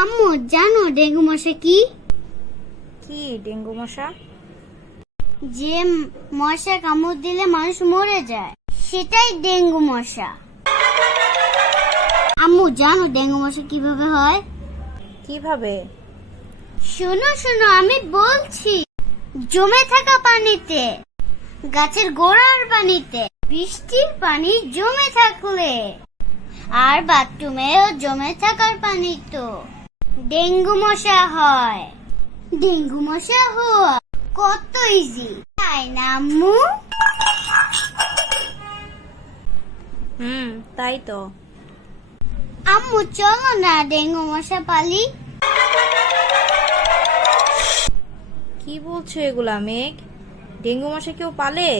আম্মু জানো ডেঙ্গু মশা কি? কি ডেঙ্গু মশা? যে মশা কামড় দিলে মানুষ মরে যায়, সেটাই ডেঙ্গু মশা। আম্মু জানো ডেঙ্গু মশা কিভাবে হয়? কিভাবে? শোনো শোনো আমি বলছি। জমে থাকা পানিতে, গাছের গোড়ার পানিতে, বৃষ্টির পানি জমে থাকলে, আর বাথরুমেও জমে থাকার পানি তো ডেঙ্গু মশা হয়। ডেঙ্গু মশা হওয়া কত ইজি, তাই না আম্মু? তাই তো। আম্মু চলো না ডেঙ্গু মশা পালি। কি বলছো এগুলা মেঘ? ডেঙ্গু মশা কেউ পালে?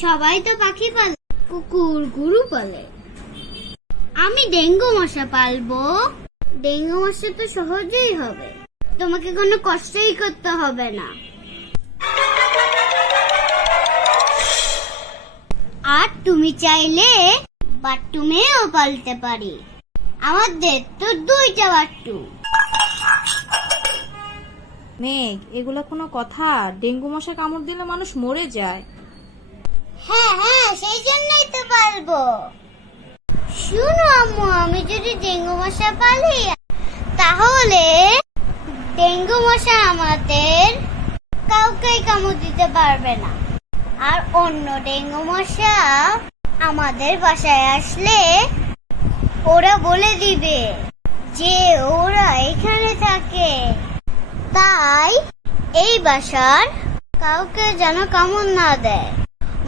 সবাই তো পাখি পালে, কুকুর গরু পালে। আমি ডেঙ্গু মশা পালবো। ডেঙ্গু মশা তো সহজেই হবে, তোমাকে কোনো কষ্টই করতে হবে না। আর তুমি চাইলে বাথরুমেও পালতে পারি, আমাদের তো 2টা বাথরুম। মেঘ, এগুলা কোনো কথা? ডেঙ্গু মশা কামড় দিলে মানুষ মরে যায়। হ্যাঁ হ্যাঁ, সেই জন্যই তো পালবো। শুনো আম্মু, আমি যদি ডেঙ্গু মশা পালি, তাহলে ডেঙ্গু মশা আমাদের কাউকেই কামড় দিতে পারবে না। আর অন্য ডেঙ্গু মশা আমাদের বাসায় আসলে ওরা বলে দিবে যে ওরা এখানে থাকে, তাই এই বাসার কাউকে যেন কামড় না দেয়।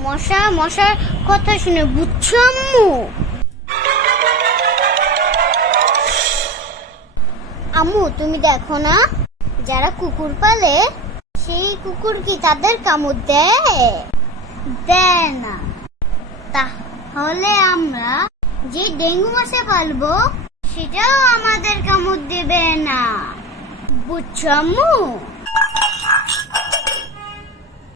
মশার কথা শুনে বুঝছো আম্মু? আম্মু তুমি দেখো না, যারা কুকুর পালে সেই কুকুর কি তাদের কামড় দেয় না। তাহলে আমরা যে ডেঙ্গু মশা পালবো সেটাও আমাদের কামড় দেবে না, বুঝছো আম্মু?